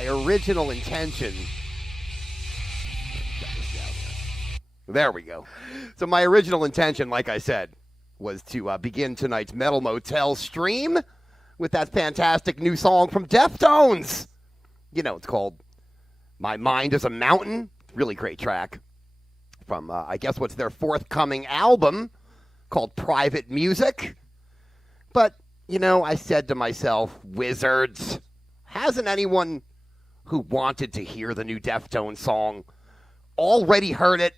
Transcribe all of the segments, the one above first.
my original intention... There we go. So my original intention, like I said, was to begin tonight's Metal Motel stream with that fantastic new song from Deftones. You know, it's called My Mind is a Mountain. Really great track from, I guess, what's their forthcoming album called Private Music. But, you know, I said to myself, Wizards, hasn't anyone who wanted to hear the new Deftones song already heard it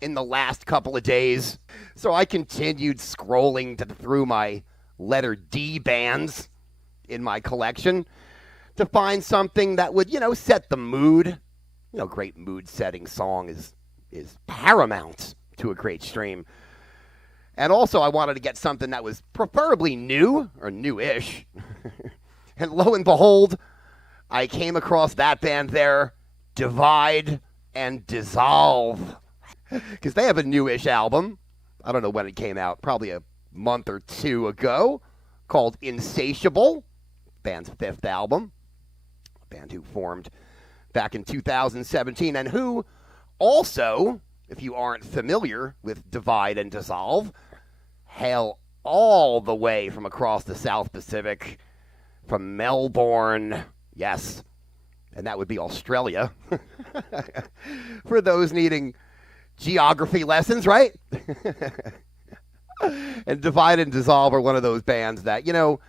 in the last couple of days? So I continued scrolling through my letter D bands in my collection to find something that would, you know, set the mood. You know, great mood-setting song is paramount to a great stream. And also I wanted to get something that was preferably new, or newish. And lo and behold, I came across that band there, Divide and Dissolve. Because they have a newish album. I don't know when it came out, probably a month or two ago, called Insatiable, band's fifth album. A band who formed back in 2017 and who also, if you aren't familiar with Divide and Dissolve, hail all the way from across the South Pacific, from Melbourne, yes, and that would be Australia, for those needing geography lessons, right? And Divide and Dissolve are one of those bands that, you know,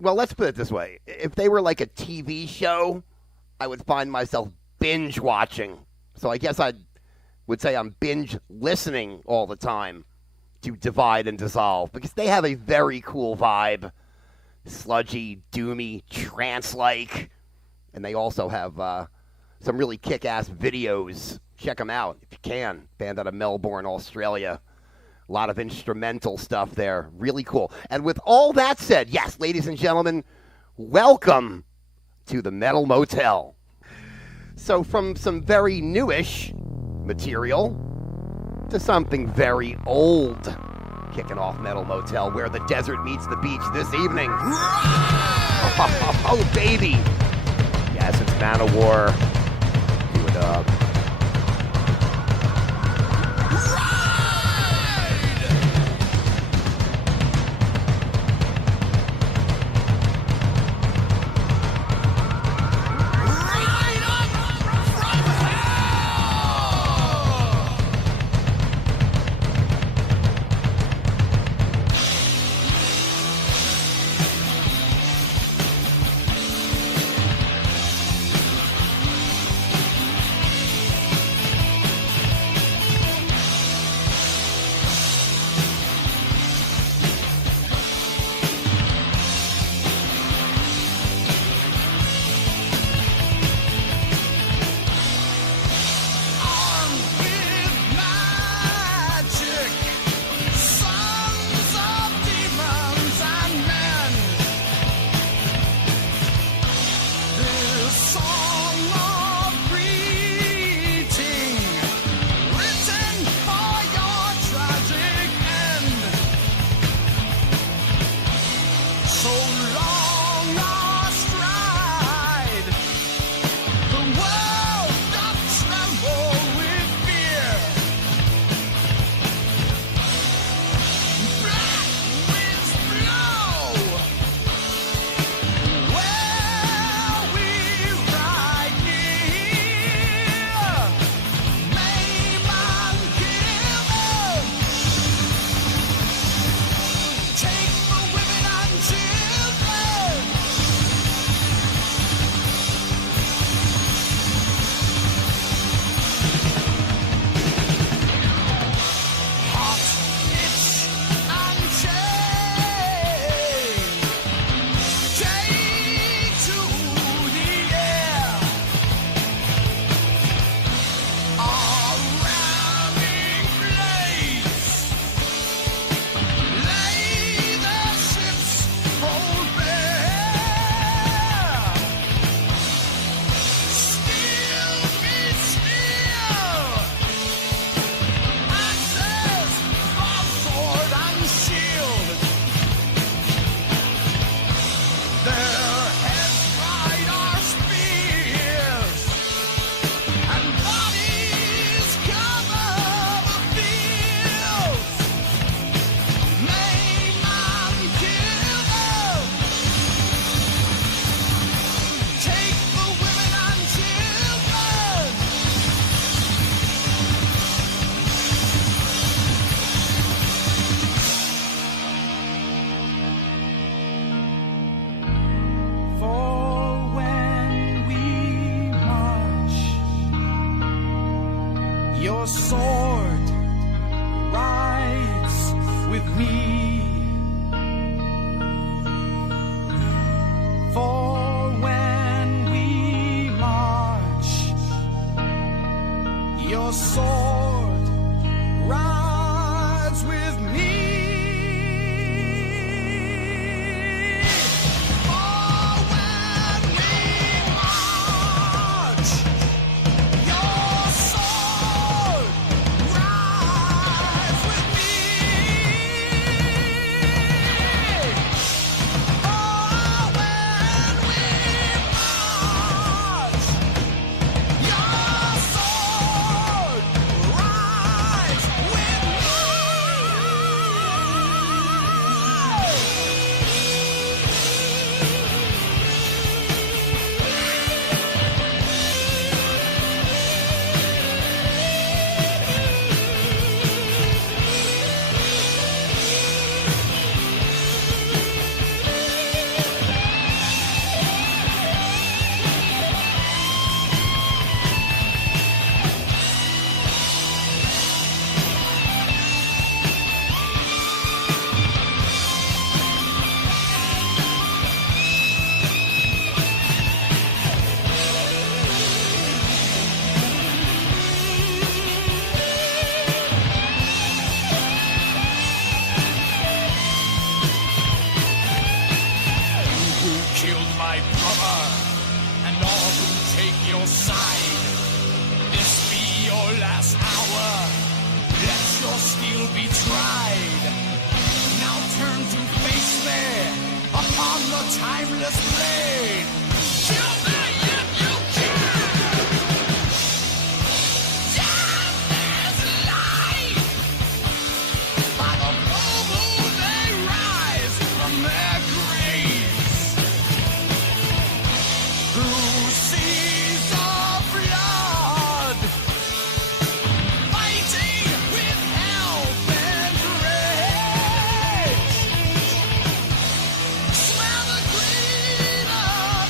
well, let's put it this way. If they were like a TV show, I would find myself binge watching. So I guess I would say I'm binge listening all the time to Divide and Dissolve because they have a very cool vibe. Sludgy, doomy, trance-like. And they also have some really kick-ass videos. Check them out if you can. Band out of Melbourne, Australia. A lot of instrumental stuff there. Really cool. And with all that said, yes, ladies and gentlemen, welcome to the Metal Motel. So from some very newish material to something very old, kicking off Metal Motel, where the desert meets the beach this evening. Oh, baby. Yes, it's Manowar. Do it up. sword rides with me. For when we march, your sword rides with me. For when we march, your sword rides with me. For when we march, your sword rides with me. Who killed my brother and all who take your side? This be your last hour. Let your steel be tried. Now turn to face me upon the timeless blade. Kill me if you can. Death is life. By the full moon they rise from their graves. Through seas of blood, fighting with help and rage. Smell the green of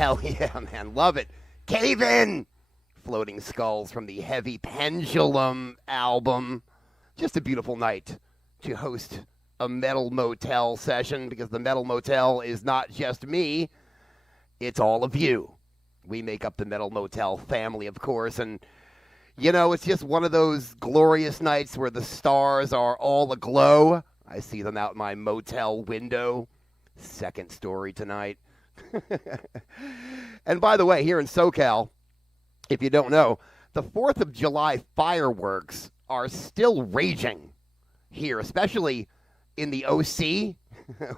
Hell yeah, man. Love it. Cave In! Floating Skulls from the Heavy Pendulum album. Just a beautiful night to host a Metal Motel session, because the Metal Motel is not just me, it's all of you. We make up the Metal Motel family, of course, and you know, it's just one of those glorious nights where the stars are all aglow. I see them out my motel window. Second story tonight. And by the way, here in SoCal, if you don't know, the 4th of July fireworks are still raging here, especially in the OC,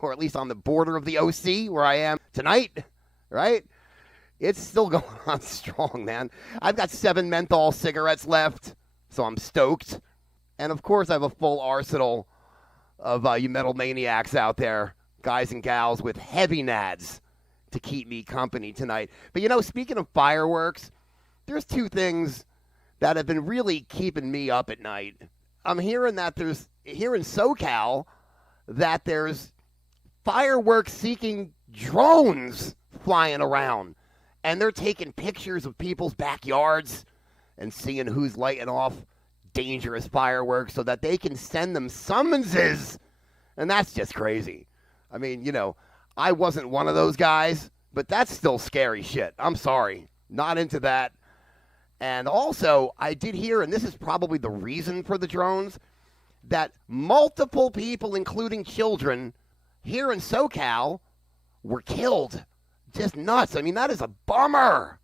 or at least on the border of the OC where I am tonight, right? It's still going on strong, man. I've got 7 menthol cigarettes left, so I'm stoked. And, of course, I have a full arsenal of you metal maniacs out there, guys and gals with heavy nads to keep me company tonight. But, you know, speaking of fireworks, there's 2 things that have been really keeping me up at night. I'm hearing that there's, here in SoCal, that there's fireworks-seeking drones flying around. And they're taking pictures of people's backyards and seeing who's lighting off dangerous fireworks so that they can send them summonses. And that's just crazy. I mean, you know, I wasn't one of those guys, but that's still scary shit. I'm sorry. Not into that. And also, I did hear, and this is probably the reason for the drones, that multiple people, including children, here in SoCal were killed. Just nuts. I mean, that is a bummer.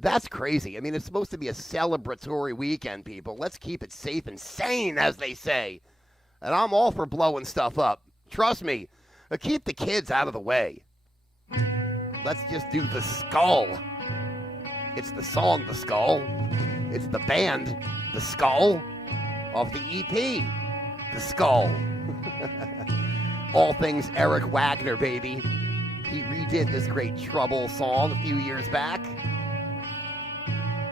That's crazy. I mean, it's supposed to be a celebratory weekend, people. Let's keep it safe and sane, as they say. And I'm all for blowing stuff up. Trust me. But keep the kids out of the way. Let's just do The Skull. It's the song, The Skull. It's the band, The Skull, of the EP, The Skull. All things Eric Wagner, baby. He redid this great Trouble song a few years back.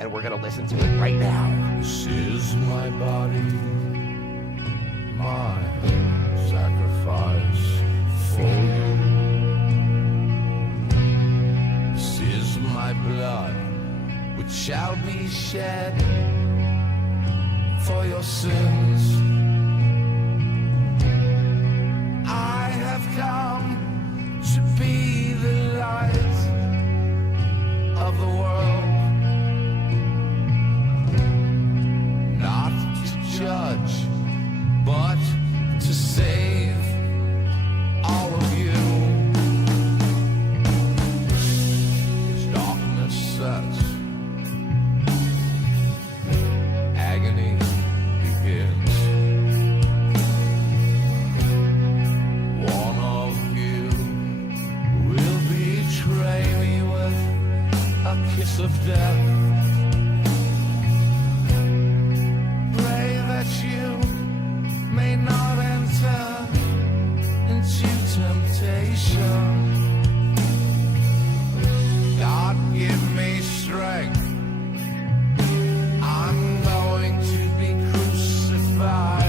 And we're going to listen to it right now. This is my body, my sacrifice for you. This is my blood, which shall be shed for your sins. I have come to be the light of the world, not to judge, but to save all of you. As darkness sets, agony begins. One of you will betray me with a kiss of death. Pray that you may not enter into temptation. God, give me strength. I'm going to be crucified.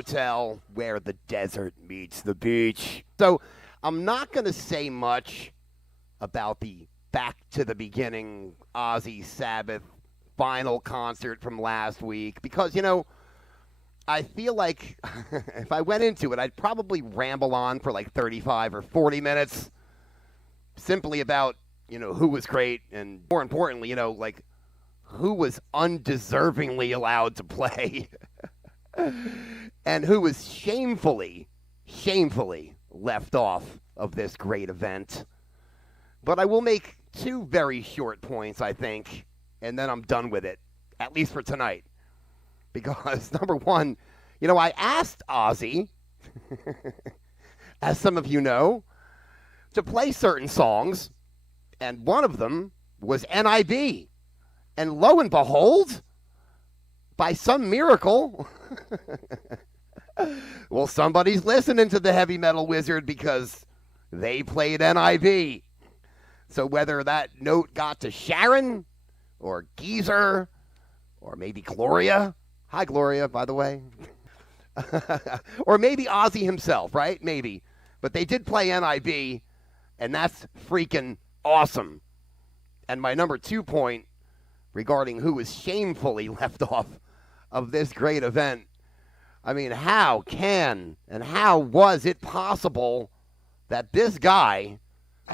Motel, where the desert meets the beach. So I'm not going to say much about the Back to the Beginning Ozzy Sabbath final concert from last week because, I feel like if I went into it, I'd probably ramble on for like 35 or 40 minutes simply about, who was great and, more importantly, like who was undeservingly allowed to play and who was shamefully left off of this great event. But I will make two very short points, I think, and then I'm done with it, at least for tonight. Because, number one, I asked Ozzy, as some of you know, to play certain songs, and one of them was NIB. And lo and behold, by some miracle, well, somebody's listening to the Heavy Metal Wizard because they played NIB. So whether that note got to Sharon or Geezer or maybe Gloria. Hi, Gloria, by the way. Or maybe Ozzy himself, right? Maybe. But they did play NIB, and that's freaking awesome. And my number 2 point regarding who was shamefully left off of this great event. I mean, how can and how was it possible that this guy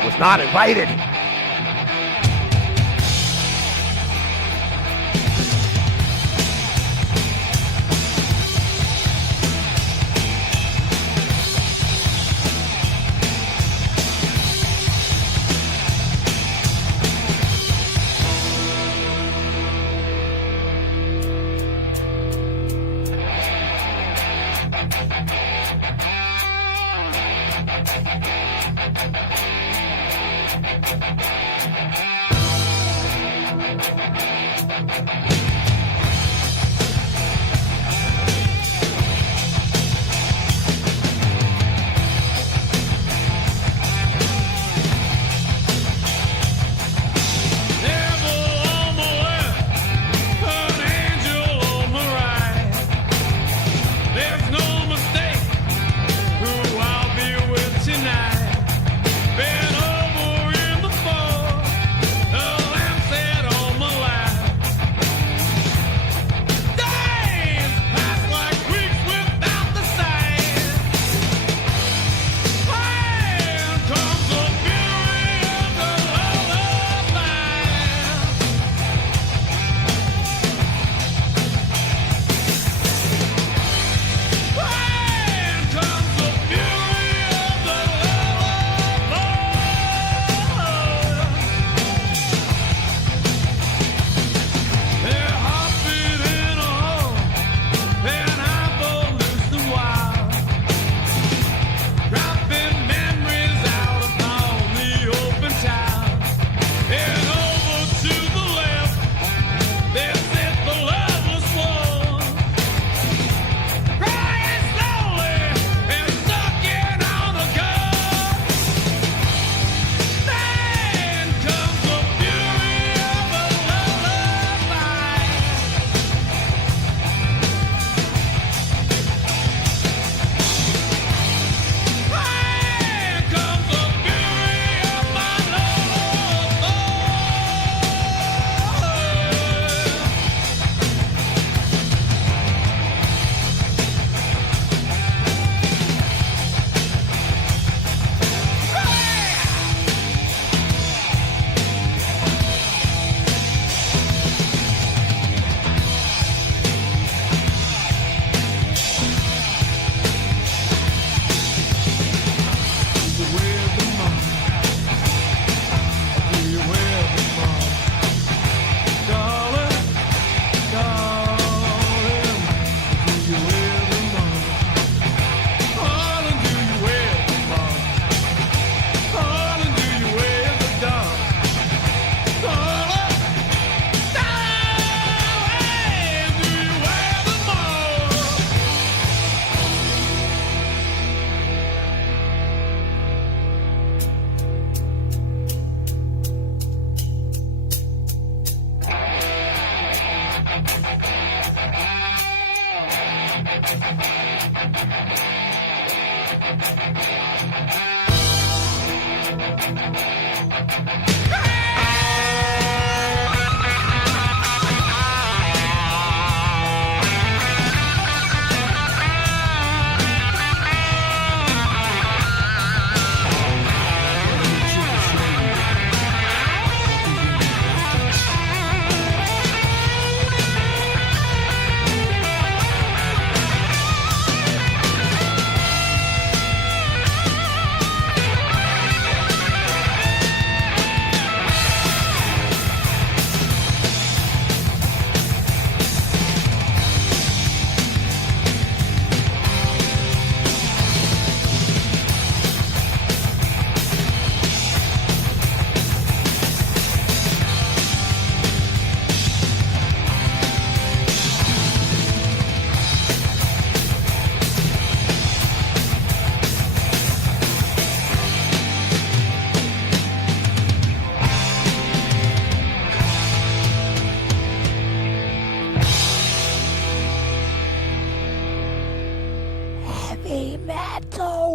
was not invited? Been over in the fall.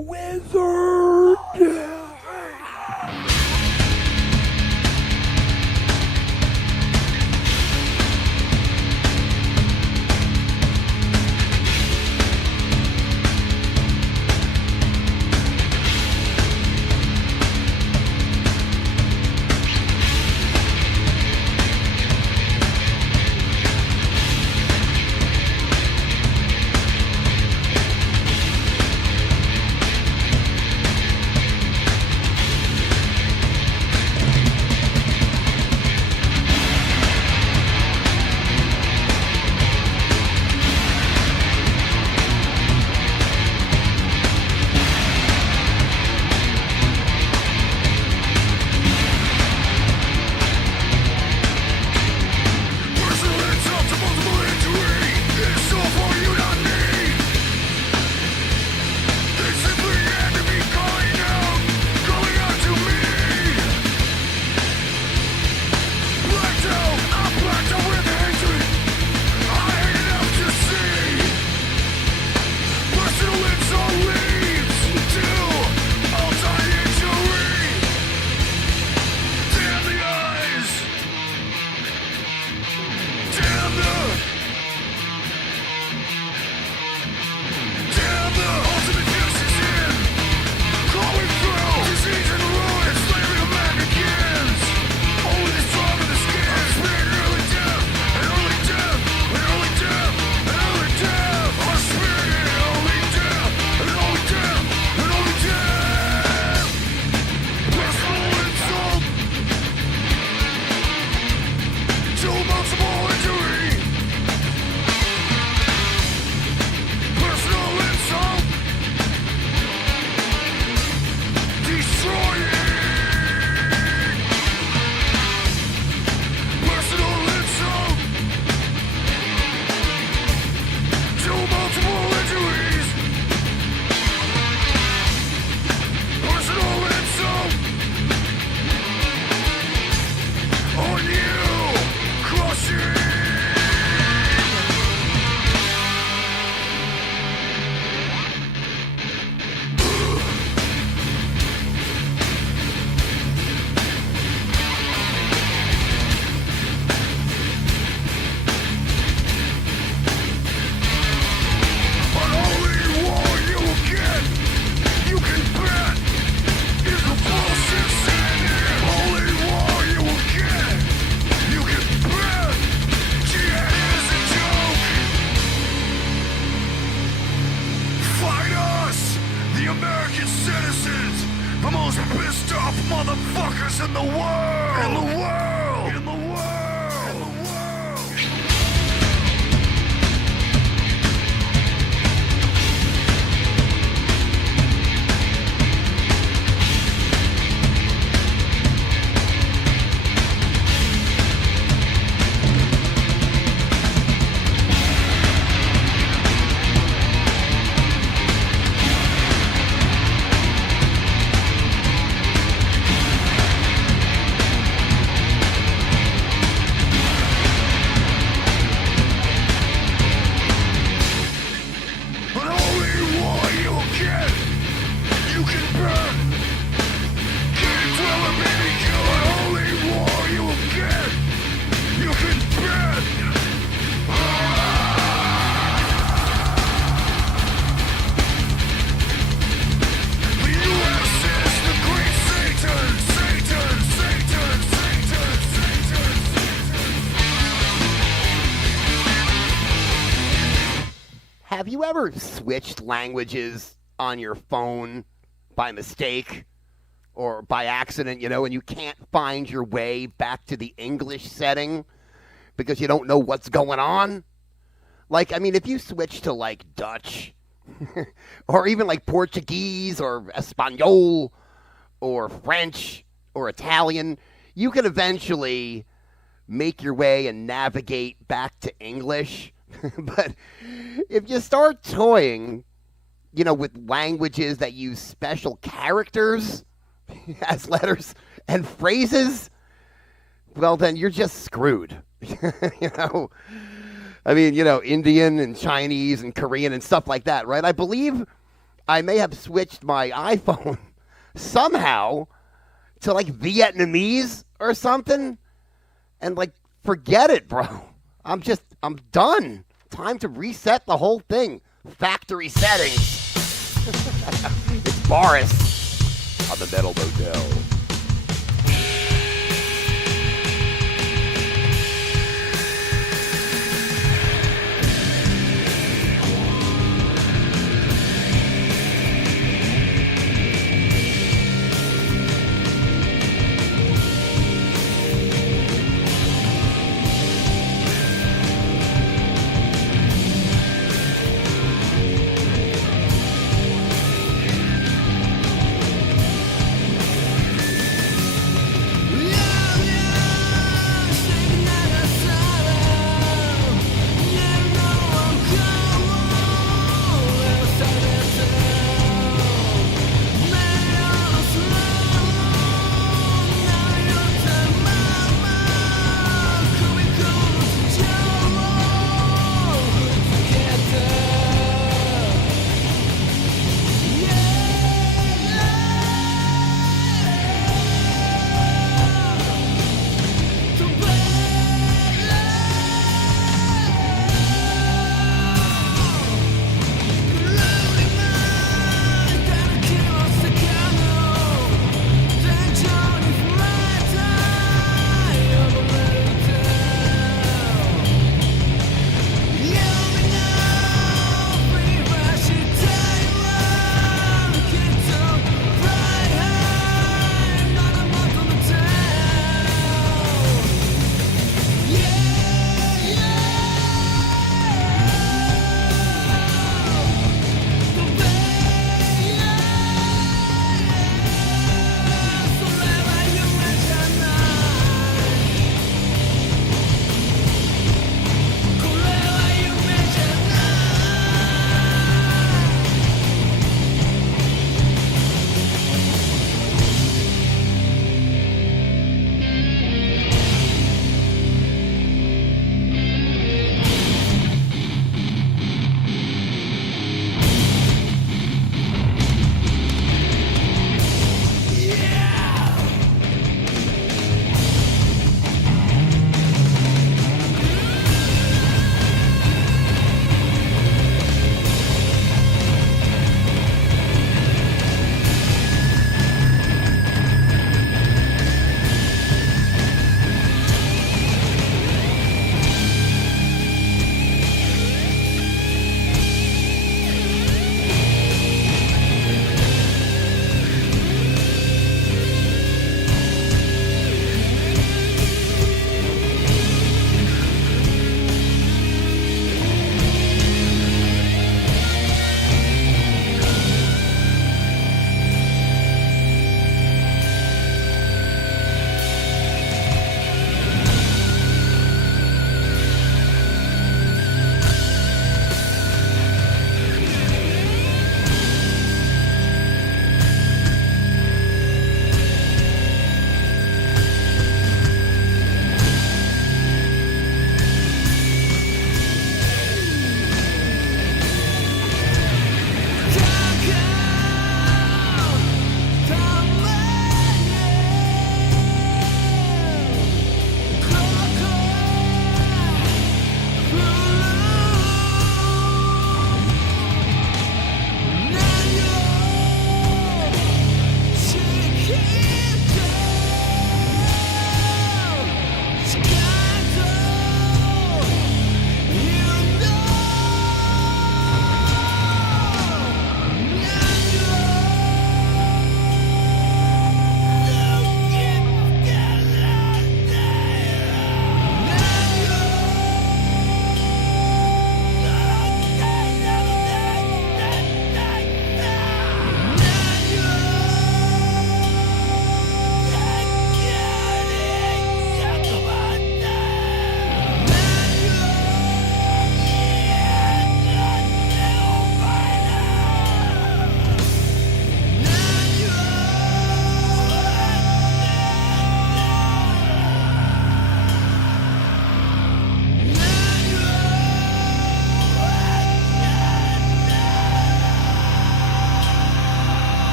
wizard. motherfuckers in the world! In the world! In the world! In the world! Have you ever switched languages on your phone by mistake or by accident, and you can't find your way back to the English setting because you don't know what's going on? If you switch to, Dutch or even, Portuguese or Espanol or French or Italian, you can eventually make your way and navigate back to English. But if you start toying, with languages that use special characters as letters and phrases, well, then you're just screwed. Indian and Chinese and Korean and stuff like that, right? I believe I may have switched my iPhone somehow to like Vietnamese or something, and like forget it, bro. I'm done. Time to reset the whole thing. Factory settings. It's Boris on the Metal Motel.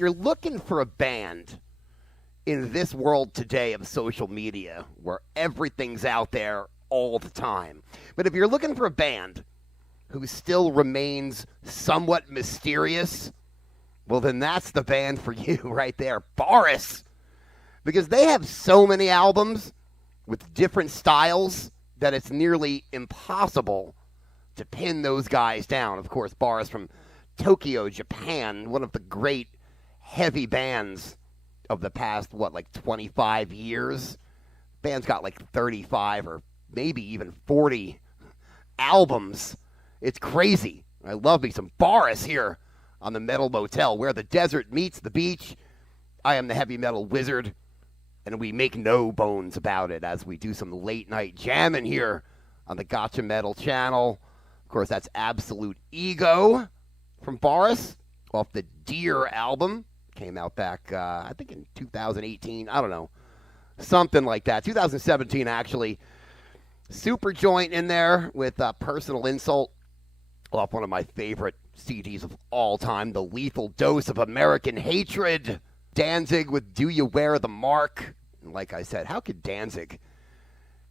you're looking for a band in this world today of social media where everything's out there all the time, but if you're looking for a band who still remains somewhat mysterious, well, then that's the band for you right there, Boris. Because they have so many albums with different styles that it's nearly impossible to pin those guys down. Of course, Boris from Tokyo, Japan, one of the great heavy bands of the past, 25 years? Band's got 35 or maybe even 40 albums. It's crazy. I love me some Boris here on the Metal Motel, where the desert meets the beach. I am the heavy metal wizard, and we make no bones about it as we do some late night jamming here on the Gotcha Metal channel. Of course, that's Absolute Ego from Boris off the Deer album. Came out back, I think in 2018. I don't know. Something like that. 2017, actually. Super Joint in there with Personal Insult off one of my favorite CDs of all time, The Lethal Dose of American Hatred. Danzig with Do You Wear the Mark? And like I said, how could Danzig,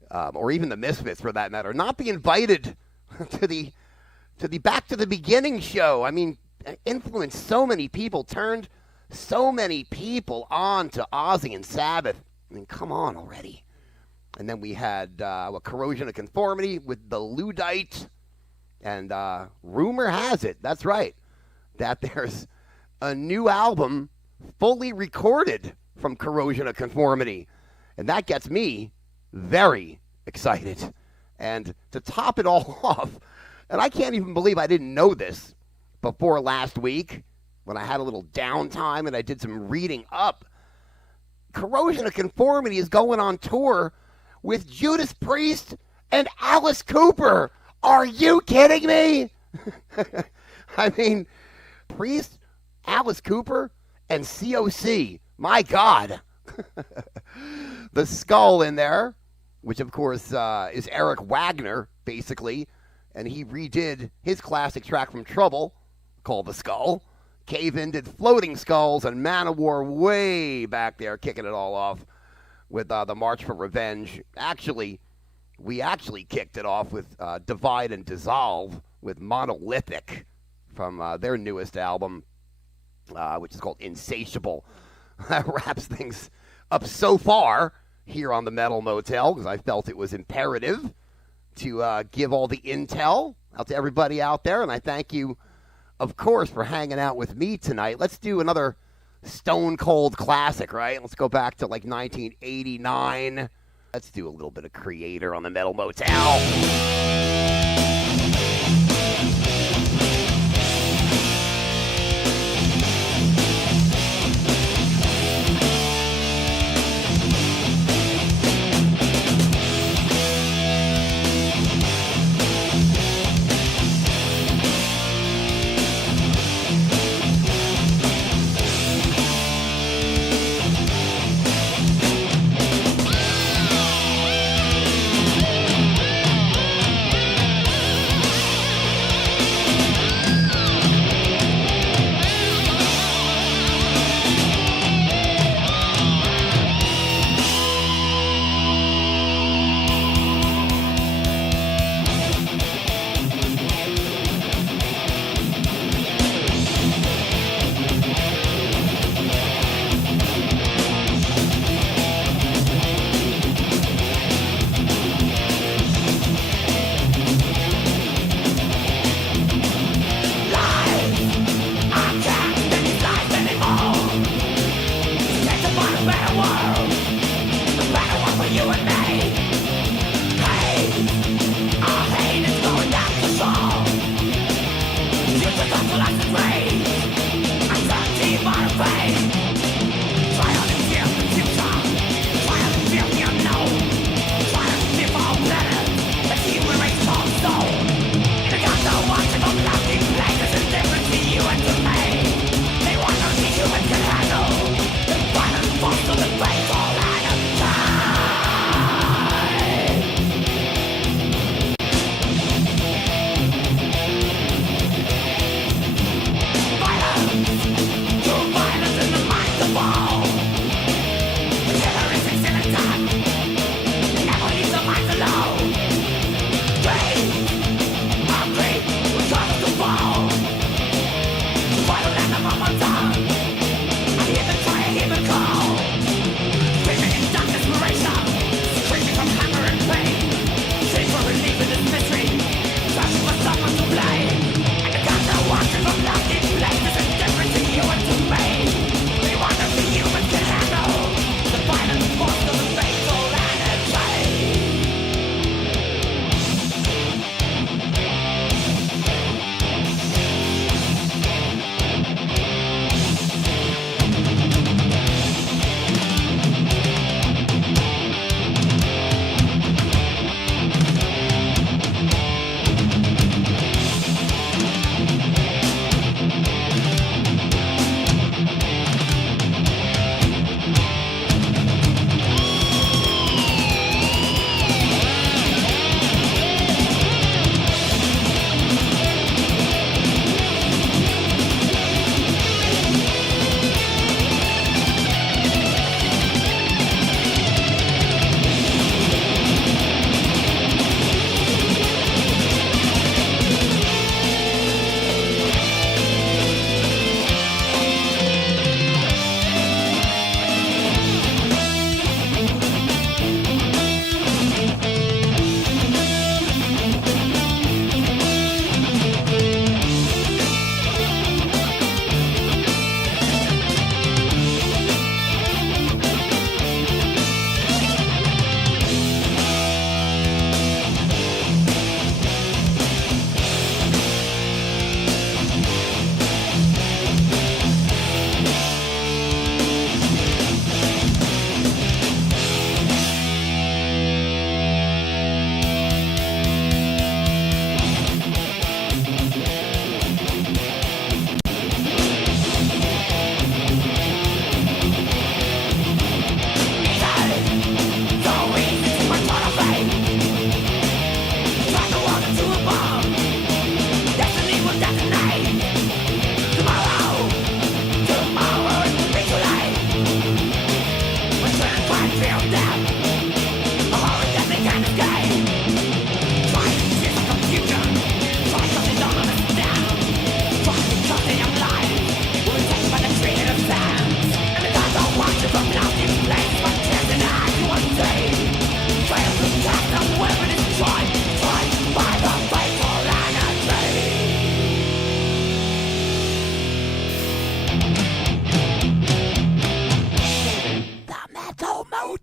or even the Misfits for that matter, not be invited to the Back to the Beginning show? I mean, influenced so many people, turned so many people on to Ozzy and Sabbath. I mean, come on already. And then we had Corrosion of Conformity with the Luddite. And rumor has it, that's right, that there's a new album fully recorded from Corrosion of Conformity. And that gets me very excited. And to top it all off, and I can't even believe I didn't know this before last week when I had a little downtime and I did some reading up, Corrosion of Conformity is going on tour with Judas Priest and Alice Cooper. Are you kidding me? I mean, Priest, Alice Cooper, and COC. My God. The Skull in there, which of course is Eric Wagner, basically. And he redid his classic track from Trouble called The Skull. Cave In did Floating Skulls, and Manowar way back there kicking it all off with the March for Revenge. We actually kicked it off with Divide and Dissolve with Monolithic from their newest album, which is called Insatiable. That wraps things up so far here on the Metal Motel, because I felt it was imperative to give all the intel out to everybody out there, and I thank you, of course, for hanging out with me tonight. Let's do another Stone Cold classic, right? Let's go back to 1989. Let's do a little bit of Creator on the Metal Motel.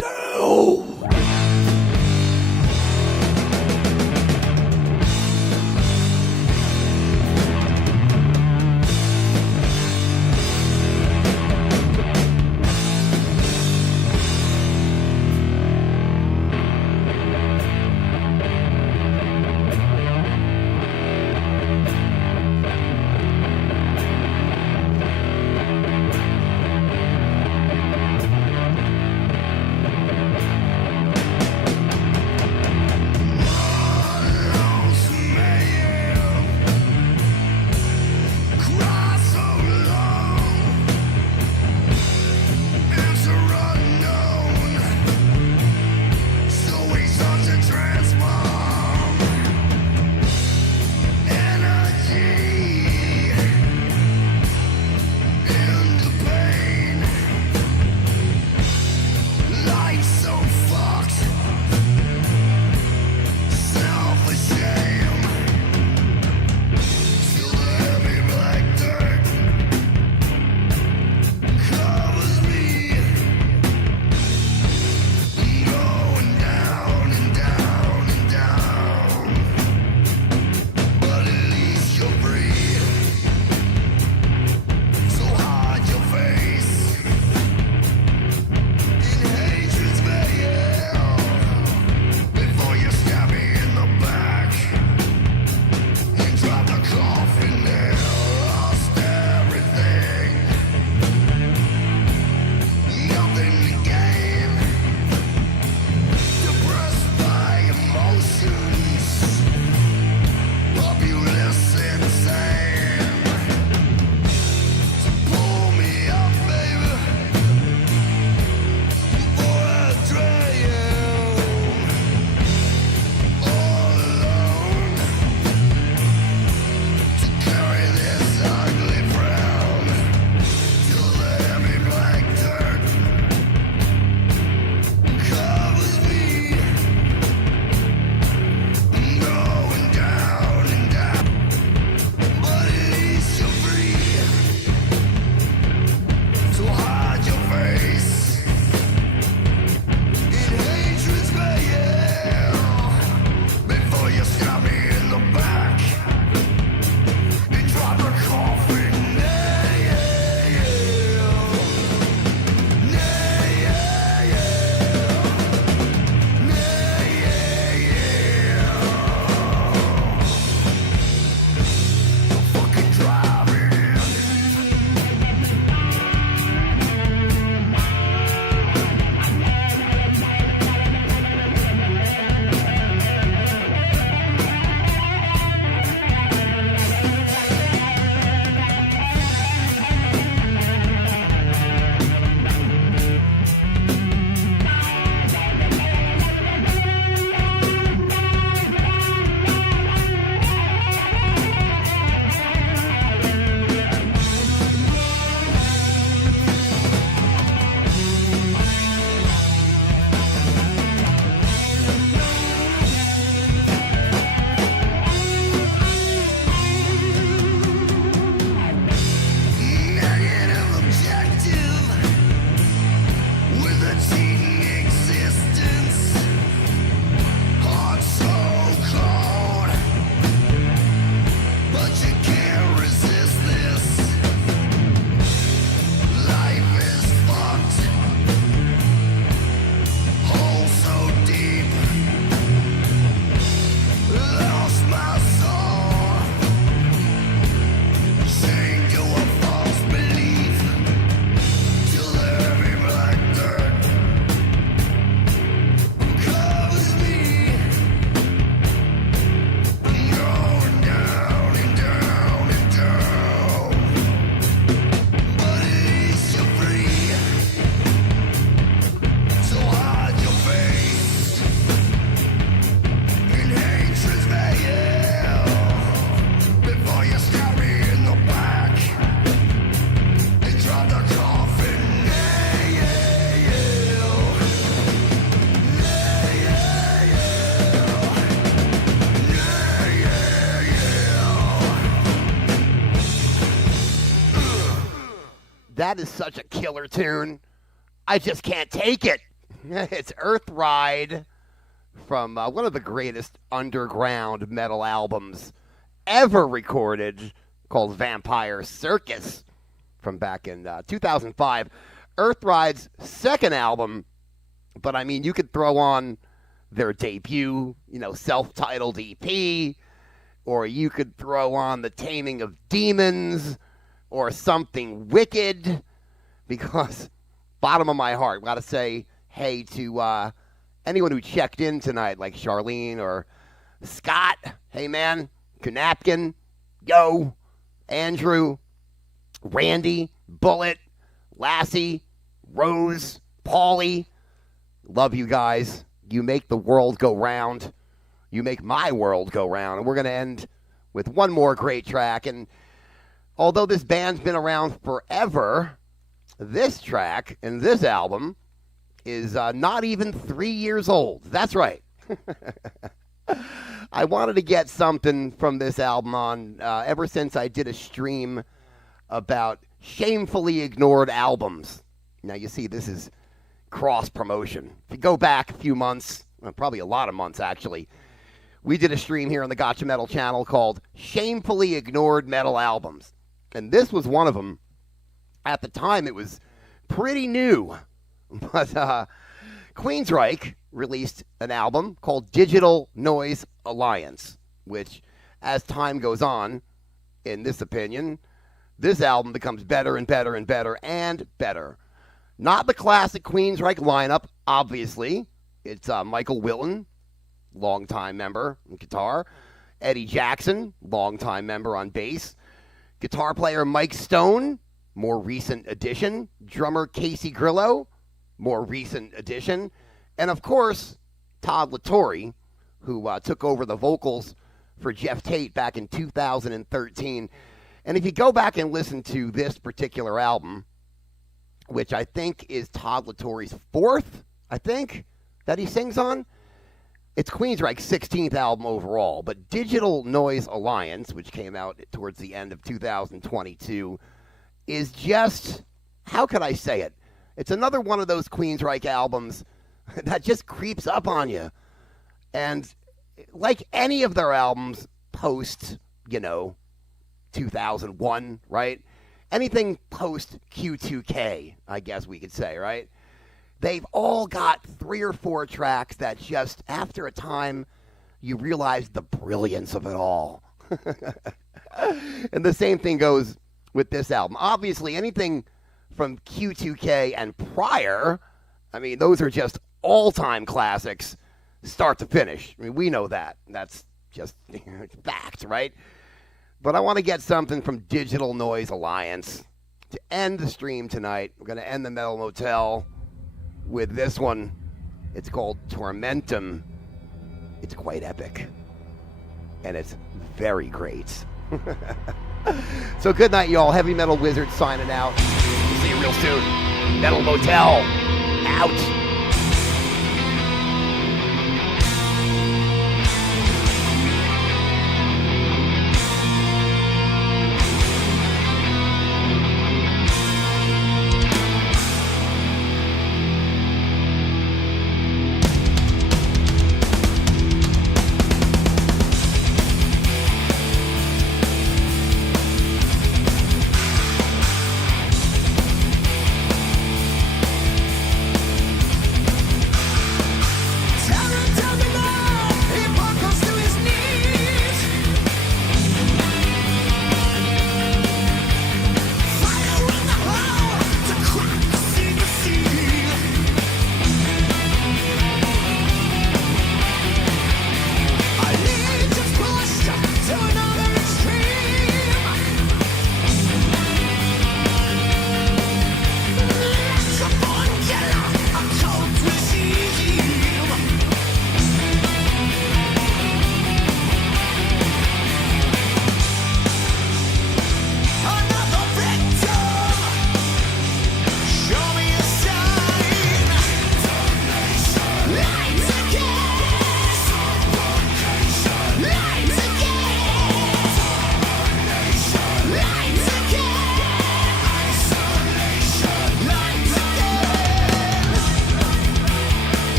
Motel. That is such a killer tune. I just can't take it. It's Earth Ride from one of the greatest underground metal albums ever recorded, called Vampire Circus, from back in 2005. Earth Ride's second album, but I mean, you could throw on their debut, self-titled EP, or you could throw on The Taming of Demons, or Something Wicked, because bottom of my heart, got to say hey to anyone who checked in tonight, like Charlene or Scott. Hey, man. Knapkin. Yo. Andrew. Randy. Bullet. Lassie. Rose. Paulie. Love you guys. You make the world go round. You make my world go round. And we're going to end with one more great track. And although this band's been around forever, this track and this album is not even 3 years old. That's right. I wanted to get something from this album on ever since I did a stream about shamefully ignored albums. Now, you see, this is cross-promotion. If you go back a few months, probably a lot of months, actually, we did a stream here on the Gotcha Metal channel called Shamefully Ignored Metal Albums. And this was one of them. At the time, it was pretty new. But Queensryche released an album called Digital Noise Alliance, which, as time goes on, in this opinion, this album becomes better and better and better and better. Not the classic Queensryche lineup, obviously. It's Michael Wilton, longtime member on guitar. Eddie Jackson, longtime member on bass. Guitar player Mike Stone, more recent addition. Drummer Casey Grillo, more recent addition. And, of course, Todd Latore, who took over the vocals for Jeff Tate back in 2013. And if you go back and listen to this particular album, which I think is Todd Latore's fourth, that he sings on, it's Queensryche's 16th album overall. But Digital Noise Alliance, which came out towards the end of 2022, is just, how could I say it? It's another one of those Queensryche albums that just creeps up on you. And like any of their albums post, 2001, right? Anything post Q2K, I guess we could say, right? They've all got 3 or 4 tracks that just, after a time, you realize the brilliance of it all. And the same thing goes with this album. Obviously, anything from Q2K and prior, I mean, those are just all-time classics, start to finish. I mean, we know that. That's just fact, right? But I want to get something from Digital Noise Alliance to end the stream tonight. We're going to end the Metal Motel with this one. It's called Tormentum. It's quite epic. And it's very great. So good night, y'all. Heavy Metal Wizard signing out. We'll see you real soon. Metal Motel out.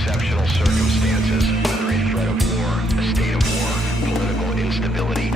exceptional circumstances, whether a threat of war, a state of war, political instability,